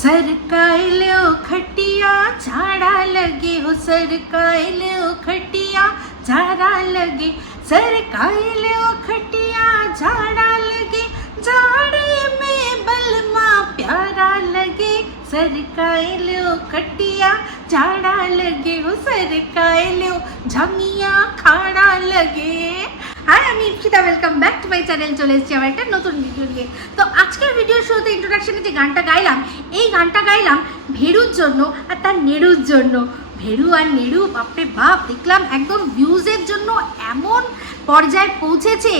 सरकायल्यो खटिया, झाड़ा लगे हो सरकायल्यो खटिया, झाड़ा लगे। सरकायल्यो खटिया, झाड़ा लगे। झाड़े में बलमा प्यारा लगे। सरकायल्यो खटिया, झाड़ा लगे हो सरकायल्यो झमिया खाड़ा लगे। হাই আমি Ipsita welcome back to my channel চলে এসেছি আমার একটা নতুন ভিডিও নিয়ে। তো আজকের ভিডিওর শুরুতে ইন্ট্রোডাকশনে যে গানটা গাইলাম, এই গানটা গাইলাম ভেরুর জন্য আর তার নেড়ুর জন্য। ভেরু আর নেড়ু বাপরে বাপ, দেখলাম একদম ভিউজের জন্য এমন পর্যায়ে পৌঁছেছে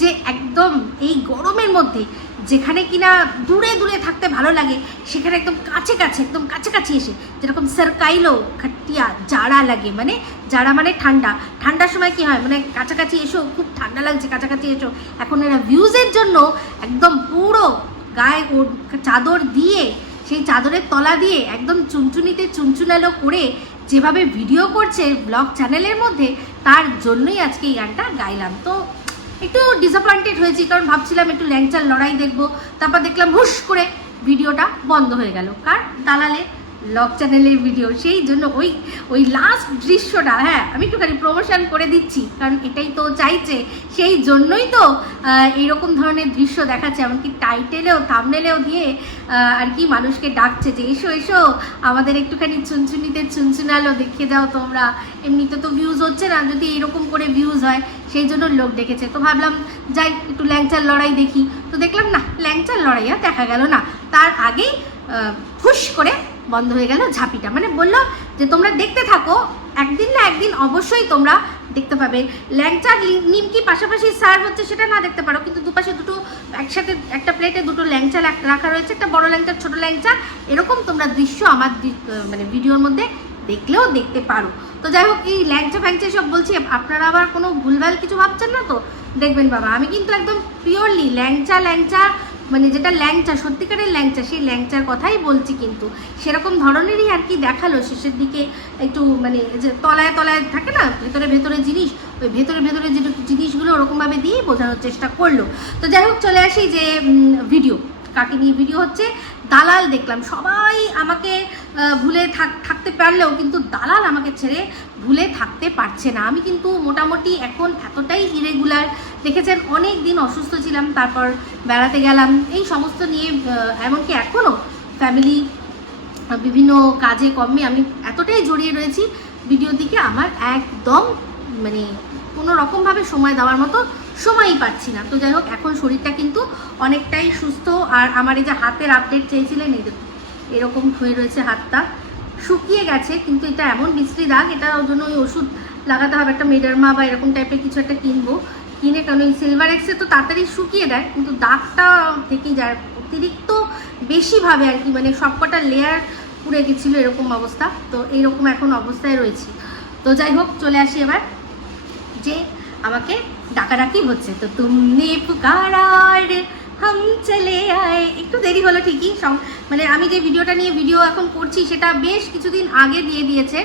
যে একদম এই গরমের মধ্যে যেখানে কিনা দূরে দূরে থাকতে ভালো লাগে, সেখানে একদম কাছে কাছে, একদম কাছাকাছি এসে, যেরকম সার্কাইলো খাটিয়া জাড়া লাগে মানে জাড়া মানে ঠান্ডা। ঠান্ডার সময় কি হয় মানে কাছাকাছি এসো, খুব ঠান্ডা লাগছে, কাছাকাছি এসো। এখন এরা ভিউজের জন্য একদম পুরো গায়ে চাদর দিয়ে, সেই চাদরের তলা দিয়ে একদম চুনচুনিতে চুনচুনালো করে যেভাবে ভিডিও করছে ব্লগ চ্যানেলের মধ্যে, তার জন্যই আজকে এই গানটা গাইলাম। তো একটু ডিসঅ্যাপয়েন্টেড হয়েছি, কারণ ভাবছিলাম একটু ল্যাংচার লড়াই দেখব। তারপর দেখলাম হুশ করে ভিডিওটা বন্ধ হয়ে গেল। কার? দালালে ব্লগ চ্যানেলের ভিডিও সেই জন্য ওই ওই লাস্ট দৃশ্যটা হ্যাঁ আমি একটুখানি প্রমোশন করে দিচ্ছি, কারণ এটাই তো চাইছে। সেই জন্যই তো এইরকম ধরনের দৃশ্য দেখাচ্ছে, এমনকি টাইটেলেও থামনেলেও দিয়ে আর কি মানুষকে ডাকছে যে, এসো এসো, আমাদের একটুখানি চুনচুনিতে চুনচুনালো, দেখিয়ে দাও তোমরা। এমনিতে তো ভিউজ হচ্ছে না, যদি এরকম করে ভিউজ হয় সেই জন্য লোক ডেকেছে তো ভাবলাম, যাই, একটু ল্যাংচার লড়াই দেখি। তো দেখলাম, না, ল্যাংচার লড়াই আর দেখা গেল না। তার আগেই ফুস করে বন্ধ হয়ে গেল ঝাঁপিটা। মানে বলল যে, তোমরা দেখতে থাকো, একদিন না একদিন অবশ্যই তোমরা দেখতে পাবে। ল্যাংচার নিমকি পাশাপাশি সার্ভ হচ্ছে, সেটা না দেখতে পারো। কিন্তু দুপাশে দুটো, একসাথে একটা প্লেটে দুটো ল্যাংচা রাখা রয়েছে। একটা বড় ল্যাংচা ছোট ল্যাংচা এরকম তোমরা দৃশ্য আমার মানে ভিডিওর মধ্যে দেখলেও দেখতে পারো। তো যাই হোক, এই ল্যাংচা ফ্যাংচা সব বলছি, আপনারা আবার কোনো ভুলভাল কিছু ভাবছেন না তো? দেখবেন বাবা, আমি কিন্তু একদম পিওরলি ল্যাংচা ল্যাংচা মানে যেটা ল্যাংচা, সত্যিকারের ল্যাংচা, সেই ল্যাংচার কথাই বলছি কিন্তু। সেরকম ধরনেরই আর কি দেখাল শেষের দিকে, একটু মানে যে তলায় তলায় থাকে না, ভেতরে ভেতরে জিনিস, ওই ভেতরে ভেতরে যে জিনিসগুলো ওরকমভাবে দিয়েই বোঝানোর চেষ্টা করল। তো যাই হোক, চলে আসি যে ভিডিও কাকে নিয়ে ভিডিও হচ্ছে দালাল দেখলাম। সবাই আমাকে ভুলে থাক, থাকতে পারলেও কিন্তু দালাল আমাকে ছেড়ে ভুলে থাকতে পারছে না। আমি কিন্তু মোটামুটি এখন এতটাই ইরেগুলার দেখেছেন অনেক দিন অসুস্থ ছিলাম, তারপর বেড়াতে গেলাম। এই সমস্ত নিয়ে এমনকি এখনও ফ্যামিলি বিভিন্ন কাজে, কর্মে আমি এতটাই জড়িয়ে রয়েছি ভিডিও দিকে আমার একদম মানে কোনো রকমভাবে সময় দেওয়ার মতো সময়ই পাচ্ছি না। তো যাই হোক, এখন শরীরটা কিন্তু অনেকটাই সুস্থ আর আমার এই যে হাতের আপডেট চেয়েছিলেন, এই এরকম হয়ে রয়েছে হাতটা, শুকিয়ে গেছে, কিন্তু এটা এমন বিশ্রী দাগ, এটা এটার জন্য ওই ওষুধ লাগাতে হবে, একটা মেডারমা বা এরকম টাইপের কিছু একটা কিনবো। কিনে কারণ ওই সিলভার এক্সে তো তাড়াতাড়ি শুকিয়ে দেয় কিন্তু দাগটা থেকেই যায়। অতিরিক্ত বেশিভাবে আর কি মানে সবকটা লেয়ার পুড়ে গেছিল এরকম অবস্থা, তো এইরকম এখন অবস্থায় রয়েছি। তো যাই হোক, চলে আসি এবার যে আমাকে ডাকাডাকি হচ্ছে। তো তুমনে পুকারার, হাম চলে আয়। একটু দেরি হলো ঠিকই মানে আমি যে ভিডিওটা নিয়ে ভিডিও এখন করছি, সেটা বেশ কিছুদিন আগে দিয়ে দিয়েছে।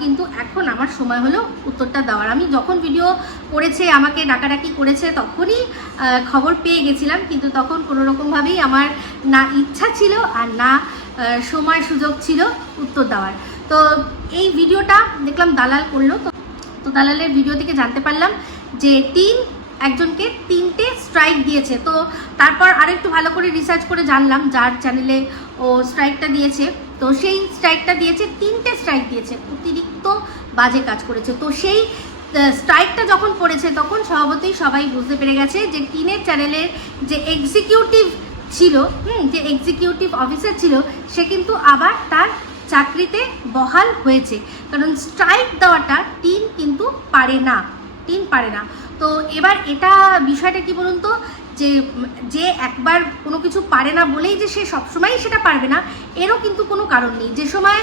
কিন্তু এখন আমার সময় হলো উত্তরটা দেওয়ার। আমি যখন ভিডিও করেছে, আমাকে ডাকাডাকি করেছে তখনই খবর পেয়ে গেছিলাম। কিন্তু তখন কোনো রকমভাবেই আমার না ইচ্ছা ছিল আর না সময় সুযোগ ছিল উত্তর দেওয়ার। তো এই ভিডিওটা দেখলাম দালাল করল। তো তো দালালের ভিডিও থেকে জানতে পারলাম যে তিন, একজনকে তিনটে স্ট্রাইক দিয়েছে। তো তারপর আরেকটু ভালো করে রিসার্চ করে জানলাম যার চ্যানেলে ও স্ট্রাইকটা দিয়েছে। তো সেই স্ট্রাইকটা দিয়েছে, তিনটে স্ট্রাইক দিয়েছে। অতিরিক্ত বাজে কাজ করেছে। তো সেই স্ট্রাইকটা যখন পড়েছে, তখন স্বভাবতই সবাই বুঝতে পেরে গেছে যে টিনের চ্যানেলের যে এক্সিকিউটিভ ছিল, হুম, যে এক্সিকিউটিভ অফিসার ছিল, সে কিন্তু আবার তার চাকরিতে বহাল হয়েছে। কারণ স্ট্রাইক দেওয়াটা টিন কিন্তু পারে না টিন পারে না। তো এবার এটা বিষয়টা কি বলুন তো? যে যে একবার কোনো কিছু পারে না বলেই যে সে সবসময়ই সেটা পারবে না, এরও কিন্তু কোনো কারণ নেই। যে সময়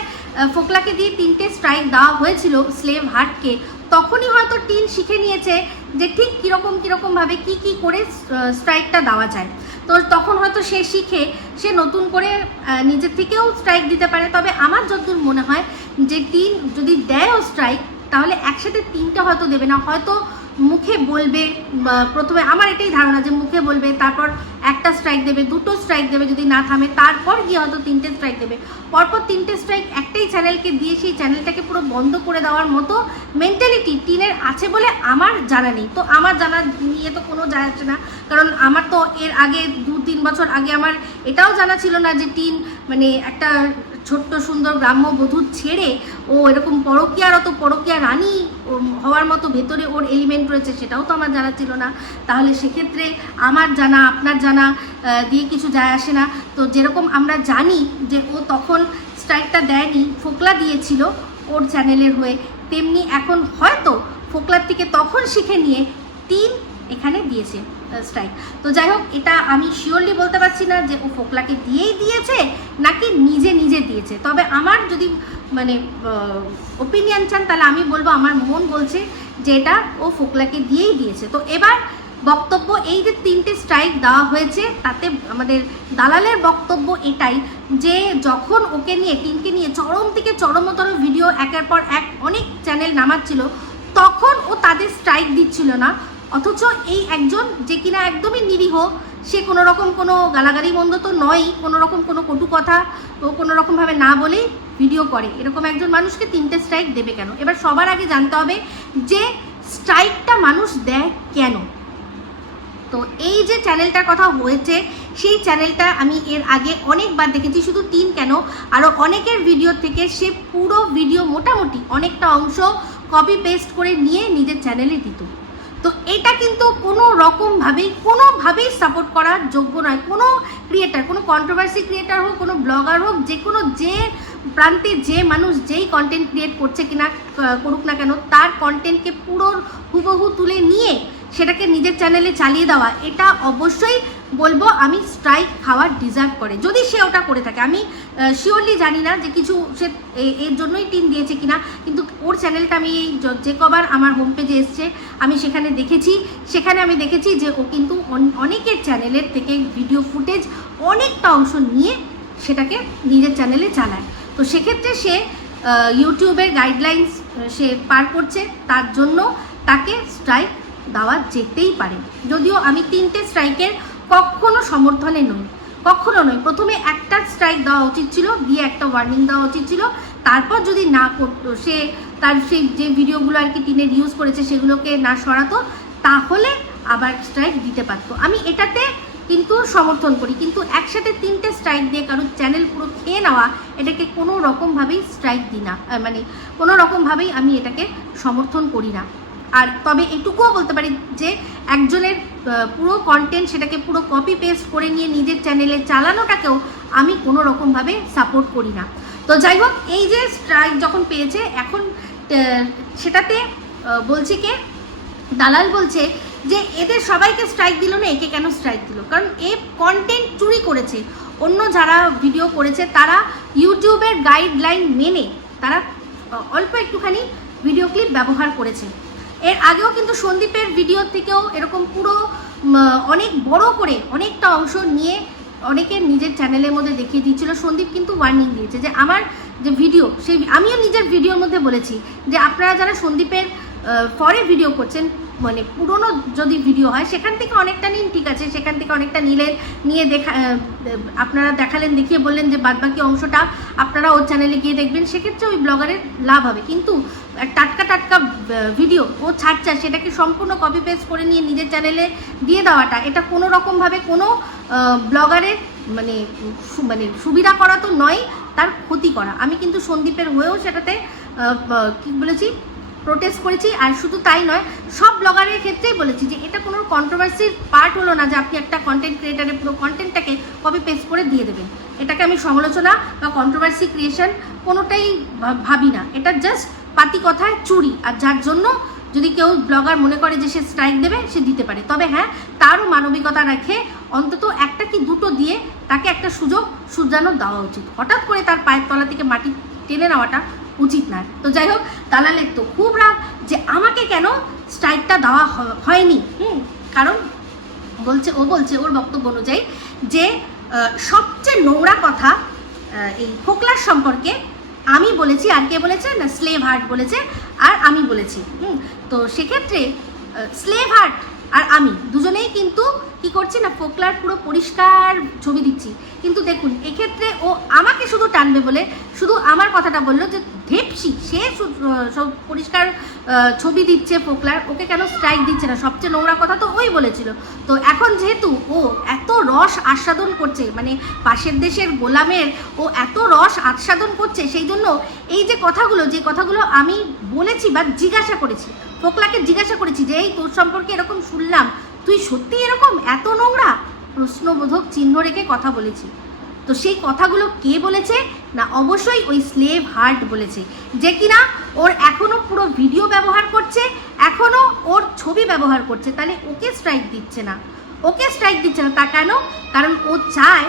ফোকলাকে দিয়ে তিনটে স্ট্রাইক দেওয়া হয়েছিল স্লেভ হার্টকে তখনই হয়তো টিন শিখে নিয়েছে যে ঠিক কীরকম, কীরকমভাবে কী কী করে স্ট্রাইকটা দেওয়া যায়। তো তখন হয়তো সে শিখে, সে নতুন করে নিজের থেকেও স্ট্রাইক দিতে পারে। তবে আমার যতদূর মনে হয় যে তিন যদি দেয়ও স্ট্রাইক তাহলে একসাথে তিনটা হয়তো দেবে না। হয়তো মুখে বলবে প্রথমে আমার এটাই ধারণা যে মুখে বলবে, তারপর একটা স্ট্রাইক দেবে, দুটো স্ট্রাইক দেবে যদি না থামে, তারপর গিয়ে হয়তো তিনটে স্ট্রাইক দেবে। পরপর তিনটে স্ট্রাইক একটাই চ্যানেলকে দিয়ে সেই চ্যানেলটাকে পুরো বন্ধ করে দেওয়ার মতো মেন্টালিটি টিনের আছে বলে আমার জানা নেই। তো আমার জানা নিয়ে তো কোনো যায় আসে না। কারণ আমার তো এর আগে দু তিন বছর আগে আমার এটাও জানা ছিল না যে টিন মানে একটা ছোট্ট সুন্দর গ্রাম্য বধূ ছেড়ে ও, এরকম পরকীয়ারত পরকীয়া রানী হওয়ার মতো ভেতরে ওর এলিমেন্ট রয়েছে, সেটাও তো আমার জানা ছিল না। তাহলে সেক্ষেত্রে আমার জানা, আপনার জানা দিয়ে কিছু যায় আসে না। তো যেরকম আমরা জানি যে ও তখন স্ট্রাইকটা দেয়নি, ফোকলা দিয়েছিল ওর চ্যানেলের হয়ে, তেমনি এখন হয়তো ফোকলার থেকে তখন শিখে নিয়ে তিন এখানে দিয়েছে স্ট্রাইক তো যাই হোক, এটা আমি শিওরলি বলতে পারছি না যে ও ফোকলাকে দিয়েই দিয়েছে নাকি নিজে নিজে দিয়েছে। তবে আমার যদি মানে ওপিনিয়ন চান, তাহলে আমি বলব, আমার মন বলছে যে এটা ও ফোকলাকে দিয়েই দিয়েছে। তো এবার বক্তব্য, এই যে তিনটে স্ট্রাইক দেওয়া হয়েছে, তাতে আমাদের দালালের বক্তব্য এটাই যে যখন ওকে নিয়ে টিনকে নিয়ে চরম থেকে চরমতর ভিডিও একের পর এক অনেক চ্যানেল নামাচ্ছিল, তখন ও তাদের স্ট্রাইক দিচ্ছিল না। অথচ এই একজন যে কিনা একদমই নিরীহ, সে কোনো রকম কোনো গালাগালি মন্দ তো নয়ই কোনো রকম কোনো কটু কথা ও কোনো রকমভাবে না বলেই ভিডিও করে। এরকম একজন মানুষকে তিনটে স্ট্রাইক দেবে কেন? এবার সবার আগে জানতে হবে যে স্ট্রাইকটা মানুষ দেয় কেন? তো এই যে চ্যানেলটার কথা হয়েছে, সেই চ্যানেলটা আমি এর আগে অনেকবার দেখেছি, শুধু তিন কেন? আরও অনেকের ভিডিও থেকে সে পুরো ভিডিও মোটামুটি অনেকটা অংশ কপি পেস্ট করে নিয়ে নিজের চ্যানেলে দিত। তো এটা কিন্তু কোনো রকমভাবেই কোনোভাবেই সাপোর্ট করার যোগ্য নয়। কোনো ক্রিয়েটার কোনো কন্ট্রোভার্সি ক্রিয়েটার হোক, কোনো ব্লগার হোক, যে কোনো যে প্রান্তে যে মানুষ যেই কন্টেন্ট ক্রিয়েট করছে কিনা করুক না কেন, তার কন্টেন্টকে পুরো হুবহু তুলে নিয়ে সেটাকে নিজের চ্যানেলে চালিয়ে দেওয়া, এটা অবশ্যই বলব আমি স্ট্রাইক খাওয়ার ডিজার্ভ করে। যদি সে ওটা করে থাকে, আমি শিওরলি জানি না যে কিছু সে এর জন্যই টিম দিয়েছে কিনা, কিন্তু ওর চ্যানেলটা আমি এই যে কবার আমার হোম পেজে এসছে, আমি সেখানে দেখেছি। সেখানে আমি দেখেছি যে ও কিন্তু অন- অনেকের চ্যানেলের থেকে ভিডিও ফুটেজ অনেকটা অংশ নিয়ে সেটাকে নিজের চ্যানেলে চালায়। তো সেক্ষেত্রে সে ইউটিউবের গাইডলাইন্স সে পার করছে, তার জন্য তাকে স্ট্রাইক দেওয়া যেতেই পারে। যদিও আমি তিনটে স্ট্রাইকের কখনো সমর্থনে নই। কখনো নয়। প্রথমে একটা স্ট্রাইক দেওয়া উচিত ছিল দিয়ে একটা ওয়ার্নিং দেওয়া উচিত ছিল। তারপর যদি না করতো, সে তার সেই যে ভিডিওগুলো আর কি টিনের ইউজ করেছে সেগুলোকে না সরাতো, তাহলে আবার স্ট্রাইক দিতে পারতো। আমি এটাতে কিন্তু সমর্থন করি, কিন্তু একসাথে তিনটে স্ট্রাইক দিয়ে কারোর চ্যানেল পুরো খেয়ে নেওয়া, এটাকে কোনো রকমভাবেই স্ট্রাইক দিই না মানে কোনো রকমভাবেই আমি এটাকে সমর্থন করি না। আর তবে এটুকুও বলতে পারি যে একজনের পুরো কন্টেন্ট সেটাকে পুরো কপি পেস্ট করে নিয়ে নিজের চ্যানেলে চালানোটাকেও আমি কোনো রকমভাবে সাপোর্ট করি না। তো যাই হোক, এই যে স্ট্রাইক যখন পেয়েছে, এখন সেটাতে বলছে কে? দালাল বলছে যে এদের সবাইকে স্ট্রাইক দিল না, একে কেন স্ট্রাইক দিল? কারণ এ কন্টেন্ট চুরি করেছে। অন্য যারা ভিডিও করেছে, তারা ইউটিউবের গাইডলাইন মেনে, তারা অল্প একটুখানি ভিডিও ক্লিপ ব্যবহার করেছে। এর আগেও কিন্তু সন্দীপের ভিডিও থেকেও এরকম পুরো অনেক বড় করে অনেকটা অংশ নিয়ে অনেকে নিজের চ্যানেলের মধ্যে দেখিয়ে দিচ্ছিল। সন্দীপ কিন্তু ওয়ার্নিং দিয়েছে যে আমার যে ভিডিও সেই, আমিও নিজের ভিডিওর মধ্যে বলেছি যে আপনারা যারা সন্দীপের পরে ভিডিও করছেন মানে পুরনো যদি ভিডিও হয়, সেখান থেকে অনেকটা নিন, ঠিক আছে? সেখান থেকে অনেকটা নিলেন, নিয়ে দেখা আপনারা দেখালেন, দেখিয়ে বললেন যে বাদবাকি অংশটা আপনারা ওর চ্যানেলে গিয়ে দেখবেন, সেক্ষেত্রে ওই ব্লগারের লাভ হবে। কিন্তু টাটকা টাটকা ভিডিও ও ছাড়ছে, সেটাকে সম্পূর্ণ কপি পেস্ট করে নিয়ে নিজের চ্যানেলে দিয়ে দেওয়াটা, এটা কোনো রকমভাবে কোনো ব্লগারের মানে মানে সুবিধা করা তো নয়, তার ক্ষতি করা। আমি কিন্তু সন্দীপের হয়েও সেটাতে কি বলেছি প্রোটেস্ট করেছি আর শুধু তাই নয়, সব ব্লগারের ক্ষেত্রেই বলেছি যে এটা কোনো কন্ট্রোভার্সির পার্ট হলো না যে আপনি একটা কন্টেন্ট ক্রিয়েটারের পুরো কন্টেন্টটাকে কপি পেস্ট করে দিয়ে দেবেন। এটাকে আমি সমালোচনা বা কন্ট্রোভার্সি ক্রিয়েশন কোনোটাই ভাবি না। এটা জাস্ট পাতি কথায় চুরি। আর যার জন্য যদি কেউ ব্লগার মনে করে যে সে স্ট্রাইক দেবে, সে দিতে পারে। তবে হ্যাঁ তারও মানবিকতা রাখে অন্তত একটা কি দুটো দিয়ে তাকে একটা সুযোগ সুজানো দেওয়া উচিত। হঠাৎ করে তার পায়ের তলা থেকে মাটি টেনে নেওয়াটা উচিত নয়। তো যাই হোক, দালালের তো খুব রাগ যে আমাকে কেন স্ট্রাইকটা দেওয়া হয়নি। হুম, কারণ বলছে, ও বলছে ওর বক্তব্য অনুযায়ী যে সবচেয়ে নোংরা কথা এই ফোকলার সম্পর্কে আমি বলেছি, আর কে বলেছে? না স্লেভ হার্ট বলেছে, আর আমি বলেছি। হুম, তো সেক্ষেত্রে স্লেভ হার্ট আর আমি দুজনেই কিন্তু কি করছি না, ফোকলার পুরো পরিষ্কার ছবি দিচ্ছি। কিন্তু দেখুন, এক্ষেত্রে ও আমাকে শুধু টানবে বলে, শুধু আমার কথাটা বলল যে ধেপসি সে সব পরিষ্কার ছবি দিচ্ছে ফোকলার, ওকে কেন স্ট্রাইক দিচ্ছে না? সবচেয়ে নোংরা কথা তো ওই বলেছিল। তো এখন যেহেতু ও এত রস আস্বাদন করছে মানে পাশের দেশের গোলামের ও এত রস আস্বাদন করছে, সেই জন্য এই যে কথাগুলো যে কথাগুলো আমি বলেছি বা জিজ্ঞাসা করেছি, ফোকলাকে জিজ্ঞাসা করেছি যে, এই তোর সম্পর্কে এরকম শুনলাম, তুই সত্যি এরকম এত নোংরা? প্রশ্নবোধক চিহ্ন রেখে কথা বলেছি। তো সেই কথাগুলো কে বলেছে? না, অবশ্যই ওই স্লেভ হার্ট বলেছে, যে কিনা ওর এখনও পুরো ভিডিও ব্যবহার করছে এখনও ওর ছবি ব্যবহার করছে, তাহলে ওকে স্ট্রাইক দিচ্ছে না। ওকে স্ট্রাইক দিচ্ছে না, তা কেন? কারণ ও চায়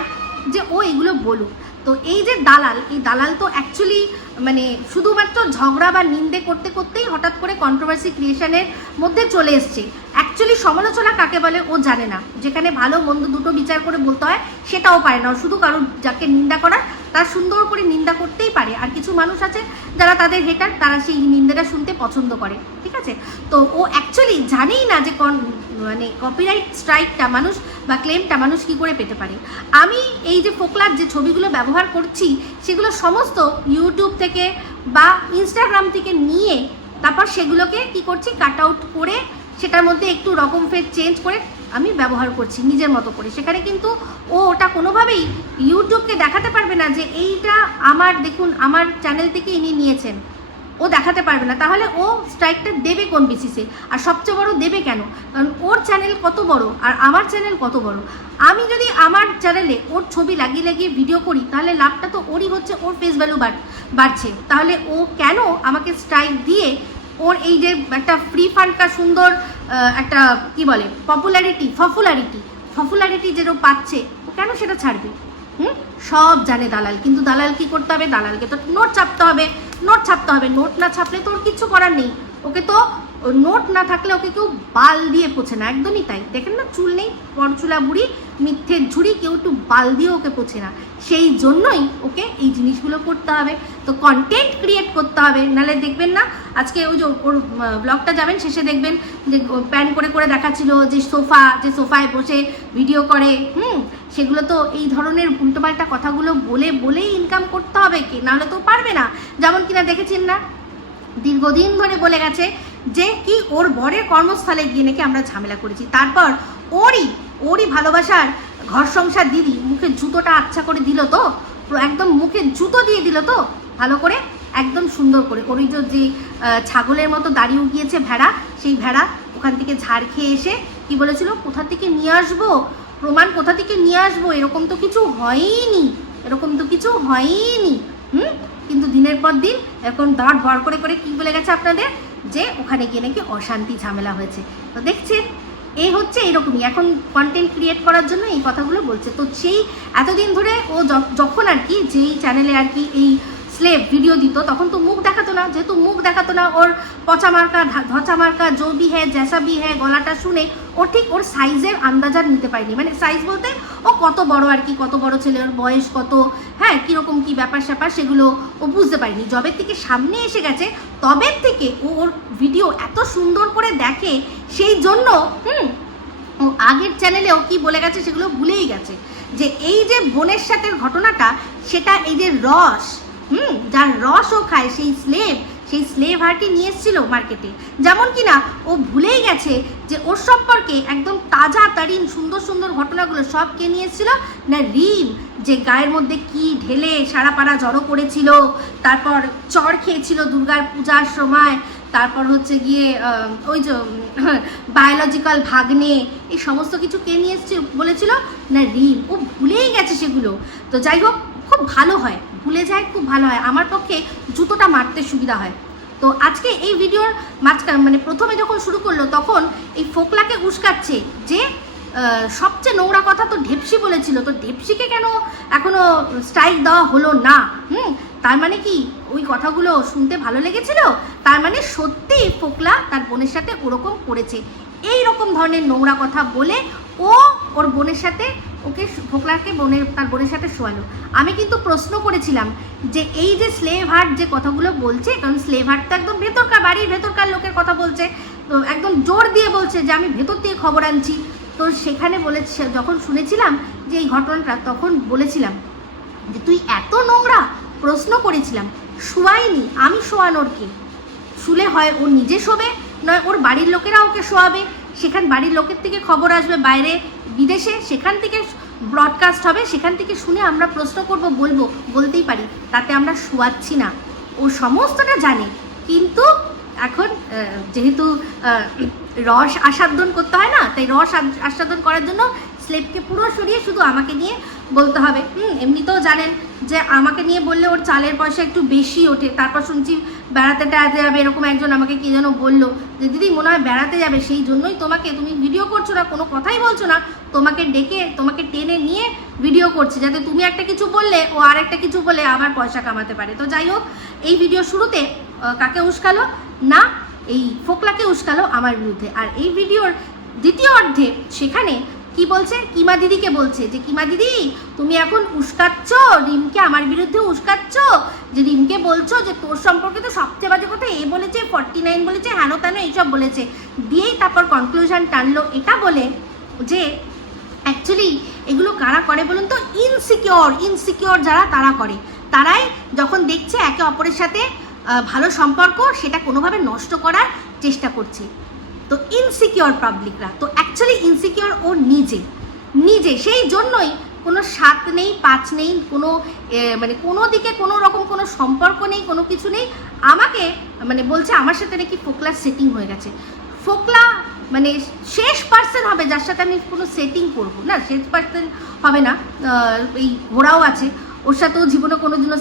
যে ও এগুলো বলুক। তো এই যে দালাল, এই দালাল তো অ্যাকচুয়ালি মানে শুধুমাত্র ঝগড়া বা নিন্দে করতে করতেই হঠাৎ করে কন্ট্রোভার্সি ক্রিয়েশনের মধ্যে চলে এসছে। অ্যাকচুয়ালি সমালোচনা কাকে বলে ও জানে না। যেখানে ভালো মন্দ দুটো বিচার করে বলতে হয়, সেটাও পারে না। শুধু কারণ যাকে নিন্দা করার, তার সুন্দর করে নিন্দা করতেই পারে। আর কিছু মানুষ আছে যারা তাদের হেটার তারা সেই নিন্দাটা শুনতে পছন্দ করে। ঠিক আছে? তো ও অ্যাকচুয়ালি জানেই না যে কন মানে কপিরাইট স্ট্রাইকটা মানুষ বা ক্লেমটা মানুষ কি করে পেতে পারে। আমি এই যে ফোকলার যে ছবিগুলো ব্যবহার করছি, সেগুলো সমস্ত ইউটিউব থেকে বা ইনস্টাগ্রাম থেকে নিয়ে তারপর সেগুলোকে কি করছি কাট আউট করে সেটার মধ্যে একটু রকম ফের চেঞ্জ করে আমি ব্যবহার করছি, নিজের মতো করে। সেখানে কিন্তু ও ওটা কোনোভাবেই ইউটিউবকে দেখাতে পারবে না যে এইটা আমার, দেখুন, আমার চ্যানেল থেকে ইনি নিয়েছেন। ও দেখাতে পারবে না। তাহলে ও স্ট্রাইকটা দেবে কোন বেসিসে আর সবচেয়ে বড় দেবে কেন? কারণ ওর চ্যানেল কত বড় আর আমার চ্যানেল কত বড়? আমি যদি আমার চ্যানেলে ওর ছবি লাগিয়ে লাগিয়ে ভিডিও করি, তাহলে লাভটা তো ওরই হচ্ছে, ওর ফেস ভ্যালু বাড়ছে। তাহলে ও কেন আমাকে স্ট্রাইক দিয়ে ওর এই যে একটা ফ্রি ফান্ডটা সুন্দর একটা কি বলে পপুলারিটি পপুলারিটি পপুলারিটি যেরকম পাচ্ছে, ও কেন সেটা ছাড়বে? হুম? সব জানে দালাল। কিন্তু দালাল কি করতে হবে? দালালকে তো নোট চাপতে হবে। নোট ছাপতে হবে। নোট না ছাপলে তো ওর কিচ্ছু করার নেই। ওকে তো নোট না থাকলে ওকে কেউ বাল দিয়ে পোছে না, একদমই তাই। দেখেন না, চুল নেই, পরচুলা বুড়ি, মিথ্যের ঝুড়ি, কেউ একটু বাল দিয়ে ওকে পোছে না। সেই জন্যই ওকে এই জিনিসগুলো করতে হবে। তো কন্টেন্ট ক্রিয়েট করতে হবে। নাহলে দেখবেন না, আজকে ওই যে ওর ব্লগটা যাবেন, শেষে দেখবেন যে প্যান করে করে দেখাচ্ছিল যে সোফা, যে সোফায় বসে ভিডিও করে। হুম, সেগুলো তো এই ধরনের উল্টোপাল্টা কথাগুলো বলে, বলেই ইনকাম করতে হবে কি? নাহলে তো পারবে না। যেমন কিনা দেখেছেন না, দীর্ঘদিন ধরে বলে গেছে যে কি ওর বরের কর্মস্থলে গিয়ে নাকি আমরা ঝামেলা করেছি। তারপর ওরই ওরই ভালোবাসার ঘর সংসার দিদি মুখে জুতোটা আচ্ছা করে দিল তো? একদম মুখে জুতো দিয়ে দিল তো? ভালো করে? একদম সুন্দর করে। ওর ওই যে যে, ছাগলের মতো দাঁড়িয়ে গিয়েছে ভেড়া সেই ভেড়া ওখান থেকে ঝাড় খেয়ে এসে কি বলেছিল? কোথা থেকে নিয়ে আসব? প্রমাণ কোথা থেকে নিয়ে আসব? এরকম তো কিছু হয়নি। এরকম তো কিছু হয়নি। হুম? কিন্তু দিনের পর দিন এখন দাঁড় ভর করে করে কি বলে গেছে আপনাদের? যে ওখানে গিয়ে নাকি অশান্তি ঝামেলা হয়েছে। তো দেখছেন এই হচ্ছে এরকমই এখন কন্টেন্ট ক্রিয়েট করার জন্য এই কথাগুলো বলছে। তো সেই এতদিন ধরে ও যখন আর কি যেই চ্যানেলে আর কি এই স্লেভ ভিডিও দিত, তখন তো মুখ দেখাতো না, যেহেতু মুখ দেখাতো না, ওর পচা মার্কা ধচা মার্কা জো বি হ্যাঁ জ্যাসা বি হ্যাঁ গলাটা শুনে ও ঠিক ওর সাইজের আন্দাজার নিতে পারেনি। মানে সাইজ বলতে ও কত বড় আর কি, কত বড় ছেলে, ওর বয়স কত হ্যাঁ কীরকম কী ব্যাপার স্যাপার সেগুলো ও বুঝতে পারিনি। জবের থেকে সামনে এসে গেছে তবের থেকে ও ওর ভিডিও এত সুন্দর করে দেখে, সেই জন্য, হুম, ও আগের চ্যানেলেও কি বলে গেছে সেগুলো ভুলেই গেছে। যে এই যে বোনের সাথে ঘটনাটা, সেটা এই যে রস হুম, যার রস ও খায় সেই স্লেভ সেই স্লেভ হার্টি নিয়ে এসেছিল মার্কেটে যেমন কি না ও ভুলেই গেছে যে ওর সম্পর্কে একদম তাজা, তারিন, সুন্দর সুন্দর ঘটনাগুলো সব কে নিয়ে এসেছিল? না, রিম, যে গায়ের মধ্যে কি ঢেলে সারা পাড়া জড়ো করেছিল, তারপর চর খেয়েছিল দুর্গার পূজার সময়, তারপর হচ্ছে গিয়ে ওই যে বায়োলজিক্যাল ভাগ্নে, এই সমস্ত কিছু কে নিয়ে এসছে বলেছিল? না, রিম। ও ভুলেই গেছে সেগুলো। তো যাই হোক, খুব ভালো হয়। ভুলে যায়, খুব ভালো হয়। আমার পক্ষে জুতোটা মারতে সুবিধা হয়। তো আজকে এই ভিডিওর মাঝখানে মানে প্রথমে যখন শুরু করল, তখন এই ফোকলাকে উস্কাচ্ছে যে সবচেয়ে নোংরা কথা তো ঢেপসি বলেছিল। তো ঢেপসিকে কেন এখনও স্ট্রাইক দেওয়া হলো না? হুম? তার মানে কি ওই কথাগুলো শুনতে ভালো লেগেছিল? তার মানে সত্যি ফোকলা তার বোনের সাথে ওরকম করেছে। এই রকম ধরনের নোংরা কথা বলে ও ওর বোনের সাথে ওকে ফোকলাকে বোনের, তার বোনের সাথে শোয়ালো। আমি কিন্তু প্রশ্ন করেছিলাম যে এই যে স্লেভ হার্ট যে কথাগুলো বলছে, কারণ স্লেভ হার্ট তো একদম ভেতরকার, বাড়ির ভেতরকার লোকের কথা বলছে, তো একদম জোর দিয়ে বলছে যে আমি ভেতর দিয়ে খবর আনছি। তো সেখানে বলেছে যখন শুনেছিলাম যে এই ঘটনাটা, তখন বলেছিলাম যে তুই এত নোংরা প্রশ্ন করেছিলাম, শোয়াইনি, আমি শোয়ানোর কে? শুলে হয় ও নিজে শোবে, নয় ওর বাড়ির লোকেরা ওকে শোয়াবে, সেখান বাড়ির লোকের থেকে খবর আসবে বাইরে বিদেশে সেখান থেকে ব্রডকাস্ট হবে, সেখান থেকে শুনে আমরা প্রশ্ন করব, বলব, বলতেই পারি। তাতে আমরা শোয়াচ্ছি না। ও সমস্তটা জানে, কিন্তু এখন যেহেতু রস আস্বাদন করতে হয় না, তাই রস আস্বাদন করার জন্য স্লেপকে পুরো সরিয়ে শুধু আমাকে নিয়ে বলতে হবে। হুম, এমনিতেও জানেন যে আমাকে নিয়ে বললে ওর চালের পয়সা একটু বেশি ওঠে। তারপর শুনছি বেড়াতে টেড়াতে যাবে, এরকম একজন আমাকে কি যেন বলল যে, দিদি, মনে হয় বেড়াতে যাবে, সেই জন্যই তোমাকে, তুমি ভিডিও করছ না, কোনো কথাই বলছো না। তোমাকে ডেকে, তোমাকে টেনে নিয়ে ভিডিও করছে, যাতে তুমি একটা কিছু বললে, ও আর একটা কিছু বলে আবার পয়সা কামাতে পারে। তো যাই হোক, এই ভিডিও শুরুতে কাকে উস্কালো? না, এই ফোকলাকে উস্কালো আমার বিরুদ্ধে। আর এই ভিডিওর দ্বিতীয় অর্ধে, সেখানে কি বলছে? কিমা দিদিকে বলছে যে, কিমা দিদি, তুমি এখন উস্কাচ্ছ? রিমকে আমার বিরুদ্ধে উস্কাচ্ছ? যে, রিমকে বলছো যে, তোর সম্পর্কে তো সবচেয়ে বাজে কথা এ বলেছে ফর্টি নাইন বলেছে হেন তেন এইসব বলেছে। দিয়েই তারপর কনক্লুশন টানলো এটা বলে যে অ্যাকচুয়ালি এগুলো কারা করে বলুন তো? ইনসিকিওর ইনসিকিওর যারা তারা করে। তারাই যখন দেখছে একে অপরের সাথে ভালো সম্পর্ক, সেটা কোনোভাবে নষ্ট করার চেষ্টা করছে। তো ইনসিকিওর পাবলিকরা তো অ্যাকচুয়ালি ইনসিকিওর ও নিজে নিজে, সেই জন্যই কোনো সাত নেই, পাঁচ নেই, কোনো মানে কোনো দিকে কোনো রকম কোনো সম্পর্ক নেই, কোনো কিছু নেই, আমাকে মানে বলছে আমার সাথে নাকি ফোকলার সেটিং হয়ে গেছে। ফোকলা মানে শেষ পার্সন হবে, যার সাথে আমি কোনো সেটিং করব, না, শেষ পার্সন হবে না এই ঘোড়াও আছে ওর সাথেও জীবনে কোনো দিনও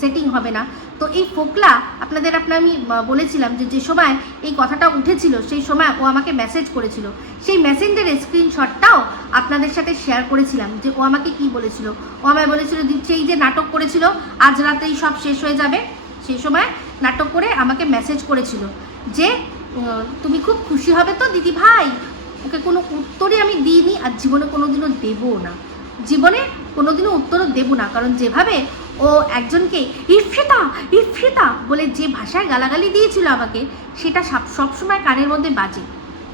সেটিং হবে না। তো এই ফোকলা, আপনাদের, আপনার আমি বলেছিলাম যে যে সময় এই কথাটা উঠেছিল, সেই সময় ও আমাকে মেসেজ করেছিল। সেই মেসেঞ্জারের স্ক্রিনশটটাও আপনাদের সাথে শেয়ার করেছিলাম যে, ও আমাকে কি বলেছিল? ও আমায় বলেছিল দিচ্ছে এই যে নাটক করেছিল, আজ রাতেই সব শেষ হয়ে যাবে। সেই সময় নাটক করে আমাকে মেসেজ করেছিল যে তুমি খুব খুশি হবে তো, দিদি ভাই? ওকে কোনো উত্তরই আমি দিইনি, আর জীবনে কোনোদিনও দেবও না। জীবনে কোনোদিনও উত্তরও দেবো না। কারণ যেভাবে ও একজনকে ইফিতা ইফিতা বলে যে ভাষায় গালাগালি দিয়েছিল আমাকে, সেটা সব সবসময় কানের মধ্যে বাজে।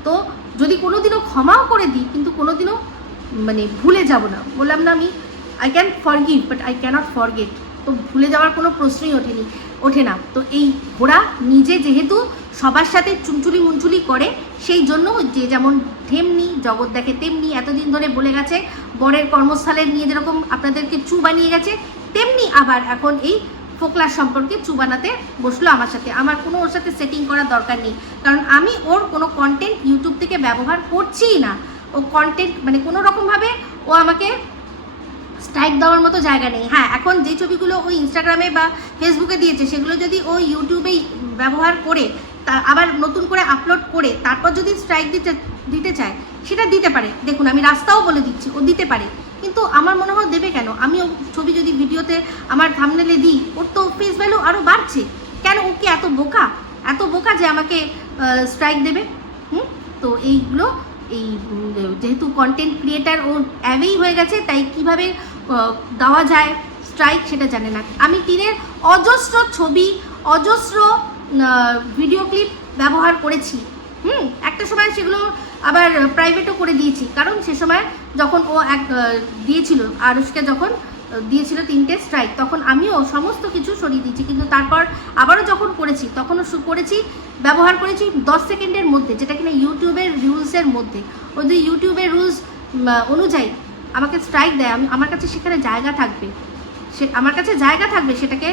তো যদি কোনোদিনও ক্ষমাও করে দিই, কিন্তু কোনোদিনও মানে ভুলে যাব না। বললাম না আমি I can forgive but I cannot forget তো ভুলে যাওয়ার কোনো প্রশ্নই ওঠেনি, ওঠে না। তো এই ঘোড়া নিজে যেহেতু সবার সাথে চুনচুলি মুনচুলি করে, সেই জন্য যে যেমন তেমনি, জগৎ দেখে তেমনি এতদিন ধরে বলে গেছে বরের কর্মস্থলে নিয়ে যেরকম আপনাদেরকে চু বানিয়ে গেছে, তেমনি আবার এখন এই ফোকলার সম্পর্কে চু বানাতে বসল আমার সাথে। আমার কোনো ওর সাথে সেটিং করার দরকার নেই। কারণ আমি ওর কোনো কন্টেন্ট ইউটিউব থেকে ব্যবহার করছিই না। ও কন্টেন্ট মানে কোনো রকমভাবে ও আমাকে স্ট্রাইক দেওয়ার মতো জায়গা নেই। হ্যাঁ এখন যে ছবিগুলো ওই ইনস্টাগ্রামে বা ফেসবুকে দিয়েছে, সেগুলো যদি ও ইউটিউবেই ব্যবহার করে, তা আবার নতুন করে আপলোড করে, তারপর যদি স্ট্রাইক দিতে দিতে চায়, সেটা দিতে পারে। দেখুন, আমি রাস্তাও বলে দিচ্ছি, ও দিতে পারে। কিন্তু আমার মনে হয় দেবে কেন? আমি ছবি যদি ভিডিওতে আমার থামনেলে দিই, ওর তো ফেস ভ্যালু আরও বাড়ছে। কেন ও কি এত বোকা? এত বোকা যে আমাকে স্ট্রাইক দেবে? হুম? তো এইগুলো, এই যেহেতু কন্টেন্ট ক্রিয়েটার ও অ্যাভেই হয়ে গেছে, তাই কীভাবে দেওয়া যায় স্ট্রাইক সেটা জানে না। আমি তীরের অজস্র ছবি, অজস্র ভিডিও ক্লিপ ব্যবহার করেছি। হুম? একটা সময় সেগুলো আবার প্রাইভেটও করে দিয়েছি। কারণ সে সময় যখন ও এক দিয়েছিল, আরুষকে যখন দিয়েছিল তিনটে স্ট্রাইক তখন আমিও সমস্ত কিছু সরিয়ে দিয়েছি। কিন্তু তারপর আবারও যখন করেছি, তখনও করেছি, ব্যবহার করেছি দশ সেকেন্ডের মধ্যে, যেটা কিনা ইউটিউবের রুলসের মধ্যে। ও যদি ইউটিউবের রুলস অনুযায়ী আমাকে স্ট্রাইক দেয়, আমি, আমার কাছে সেখানে জায়গা থাকবে। সে, আমার কাছে জায়গা থাকবে সেটাকে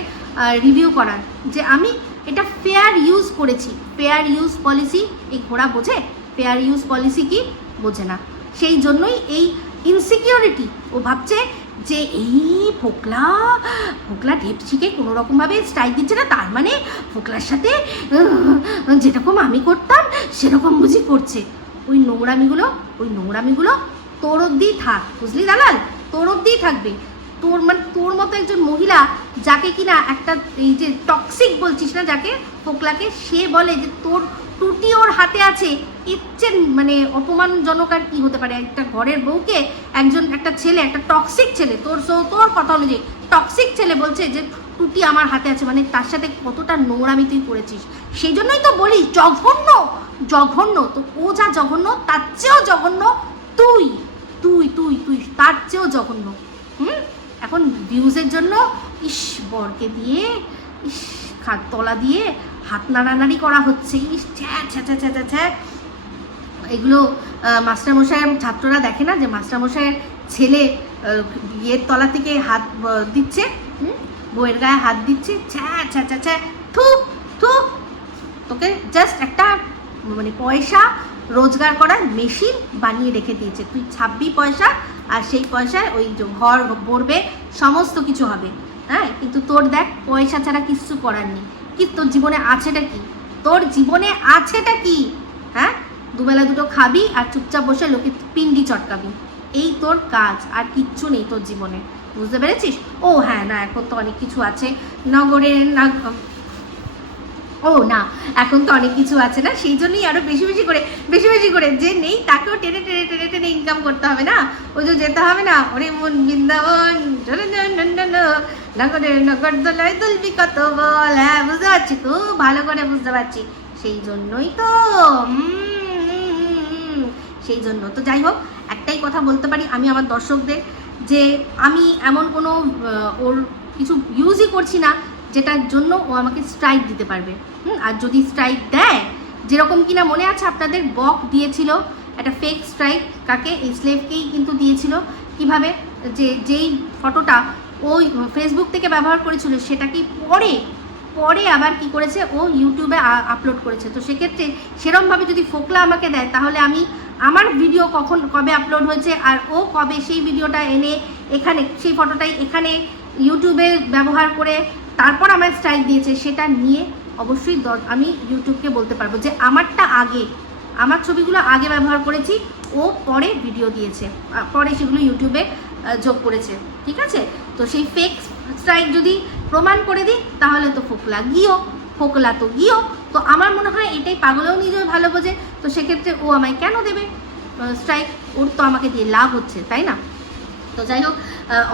রিভিউ করার। যে আমি এটা ফেয়ার ইউজ করেছি। ফেয়ার ইউজ পলিসি এই ঘোড়া বোঝে? ফেয়ার ইউজ পলিসি কি? বোঝে না। সেই জন্যই এই ইনসিকিউরিটি ও ভাবছে যে এই ফোকলা ফোকলা ঢেপচিকে কোনো রকমভাবে স্ট্রাইক দিচ্ছে না, তার মানে ফোকলার সাথে যেরকম আমি করতাম, সেরকম বুঝি করছে। ওই নোংরামিগুলো ওই নোংরামিগুলো তোর অব্দিই থাক, বুঝলি দালাল? তোর অব্দিই থাকবে। তোর মানে তোর মতো একজন মহিলা যাকে কিনা একটা এই যে টক্সিক বলছিস না যাকে, ফোকলাকে, সে বলে যে তোর টুটি ওর হাতে আছে ইচ্ছে মানে অপমানজনক আর কি হতে পারে? একটা ঘরের বউকে একজন, একটা ছেলে, একটা টক্সিক ছেলে, তোর সো তোর কথা অনুযায়ী টক্সিক ছেলে বলছে যে টুটি আমার হাতে আছে। মানে তার সাথে কতটা নোংরামি তুই করেছিস? সেই জন্যই তো বলি, জঘন্য জঘন্য। তো ও যা জঘন্য, তার চেয়েও জঘন্য তুই তুই তুই তুই, তার চেয়েও জঘন্য। হুম? এখন ভিউজের জন্য ইস, বরকে দিয়ে, ইস খাত তলা দিয়ে হাত নাড়ানাড়ি করা হচ্ছে। ইস ছ্যা এগুলো আহ, মাস্টারমশাইয়ের ছাত্ররা দেখে না যে মাস্টারমশাইয়ের ছেলে ইয়ের তলা থেকে হাত দিচ্ছে হুম? বউয়ের গায়ে হাত দিচ্ছে ছ্যা ছ্যা ছ্যা ছ্যা থু থু। তোকে জাস্ট একটা মানে পয়সা রোজগার করার মেশিন বানিয়ে রেখে দিয়েছে। তুই ছাব্বি পয়সা আর সেই পয়সায় ওই ঘর ভরবে সমস্ত কিছু হবে। হ্যাঁ? কিন্তু তোর দেখ পয়সা ছাড়া কিচ্ছু করার নেই। কি তোর জীবনে আছেটা কি? তোর জীবনে আছেটা কি? হ্যাঁ? দুবেলা দুটো খাবি আর চুপচাপ বসে লোকে পিন্ডি চটকাবি। এই তোর কাজ, আর কিচ্ছু নেই তোর জীবনে। বুঝতে পেরেছিস? ও হ্যাঁ না, এখন তো অনেক কিছু আছে। নগরের ও, না, এখন তো অনেক কিছু আছে না, সেই জন্যই আরও বেশি বেশি করে, বেশি বেশি করে যে নেই তাকেও টেনে টেনে টেনে টেনে ইনকাম করতে হবে না। ওই যে যেতে হবে না, ওরে মন বৃন্দাবন নগর দুলবি কত বল। হ্যাঁ বুঝতে পারছি, খুব ভালো করে বুঝতে পারছি। সেই জন্যই তো সেই জন্য। তো যাই হোক, একটাই কথা বলতে পারি আমি আমার দর্শকদের, যে আমি এমন কোনো ওর কিছু ইউজই করছি না যেটার জন্য ও আমাকে স্ট্রাইক দিতে পারবে। হুম, আর যদি স্ট্রাইক দেয়, যেরকম কিনা মনে আছে আপনাদের, বক দিয়েছিল একটা ফেক স্ট্রাইক কাকে? এই স্লেভকেই কিন্তু দিয়েছিল। কীভাবে? যে, যেই ফটোটা ওই ফেসবুক থেকে ব্যবহার করেছিল, সেটাকেই পরে পরে আবার কি করেছে? ও ইউটিউবে আপলোড করেছে। তো সেক্ষেত্রে সেরমভাবে যদি ফোকলা আমাকে দেয়, তাহলে আমি আমার ভিডিও কখন, কবে আপলোড হয়েছে, আর ও কবে সেই ভিডিওটা এনে এখানে, সেই ফটোটাই এখানে ইউটিউবে ব্যবহার করে তারপর আমার স্ট্রাইক দিয়েছে, সেটা নিয়ে অবশ্যই আমি ইউটিউবকে বলতে পারব যে আমারটা আগে, আমার ছবিগুলো আগে ব্যবহার করেছি, ও পরে ভিডিও দিয়েছে পরে সেগুলো ইউটিউবে যোগ করেছে, ঠিক আছে? তো সেই ফেক স্ট্রাইক যদি প্রমাণ করে দিই, তাহলে তো ফোকলা গিয়েও ফোকলা তো গিয়েও তো আমার মনে হয় এটাই পাগলেও নিজেও ভালো বোঝে, তো সেক্ষেত্রে ও আমায় কেন দেবে? স্ট্রাইক ওর তো আমাকে দিয়ে লাভ হচ্ছে, তাই না? তো যাই হোক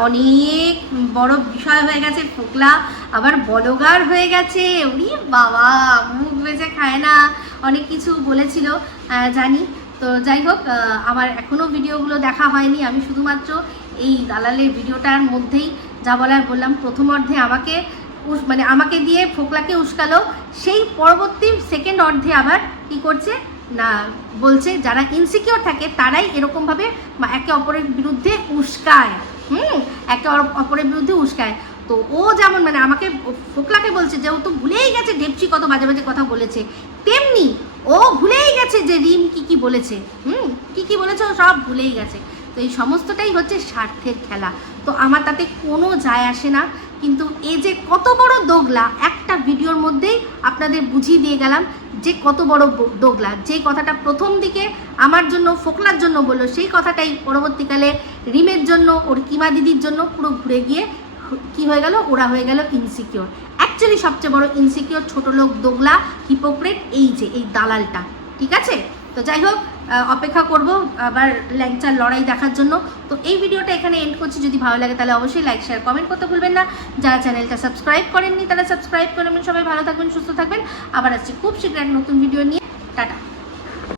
অনেক বড় বিষয় হয়ে গেছে, ফোকলা আবার বলগার হয়ে গেছে। উনি বাবা, মুখ বেজে খায় না। অনেক কিছু বলেছিল জানি। তো যাই হোক আমার এখনও ভিডিওগুলো দেখা হয়নি। আমি শুধুমাত্র এই দালালের ভিডিওটার মধ্যেই যা বলার বললাম। প্রথম অর্ধে আমাকে মানে আমাকে দিয়ে ফোকলাকে উস্কালো। সেই পরবর্তী সেকেন্ড অর্ধে আবার কি করছে? না, বলছে যারা ইনসিকিওর থাকে তারাই এরকমভাবে একে অপরের বিরুদ্ধে উস্কায়। হুম, একে অপরের বিরুদ্ধে উস্কায়। তো ও যেমন মানে আমাকে ফোকলাকে বলছে যে, ও তো ভুলেই গেছে ডেপচি কত বাজে বাজে কথা বলেছে। তেমনি ও ভুলেই গেছে যে রিম কি কি বলেছে। হুম, কি কি বলেছে ও সব ভুলেই গেছে। তো এই সমস্তটাই হচ্ছে স্বার্থের খেলা। তো আমার তাতে কোনো যায় আসে না। কিন্তু এ যে কত বড় দোগলা, একটা ভিডিওর মধ্যেই আপনাদের বুঝিয়ে দিয়ে গেলাম যে কত বড় দোগলা, যে কথাটা প্রথম দিকে আমার জন্য, ফোকলার জন্য বলল, সেই কথাটাই পরবর্তীকালে রিমের জন্য, ওর কিমা দিদির জন্য পুরো ঘুরে গিয়ে কি হয়ে গেল? ওরা হয়ে গেল ইনসিকিওর অ্যাকচুয়ালি সবচেয়ে বড় ইনসিকিওর ছোট লোক দোগলা হিপোক্রেট এই যে, এই দালালটা, ঠিক আছে? তো যাই হোক অপেক্ষা করব আবার ল্যাংচার লড়াই দেখার জন্য। তো এই ভিডিওটা এখানে এন্ড করছি। যদি ভালো লাগে তাহলে অবশ্যই লাইক শেয়ার কমেন্ট করতে ভুলবেন না। যারা চ্যানেলটা সাবস্ক্রাইব করেননি তারা সাবস্ক্রাইব করবেন সবাই ভালো থাকবেন, সুস্থ থাকবেন। আবার আসছি খুব শীঘ্র নতুন ভিডিও নিয়ে। টাটা।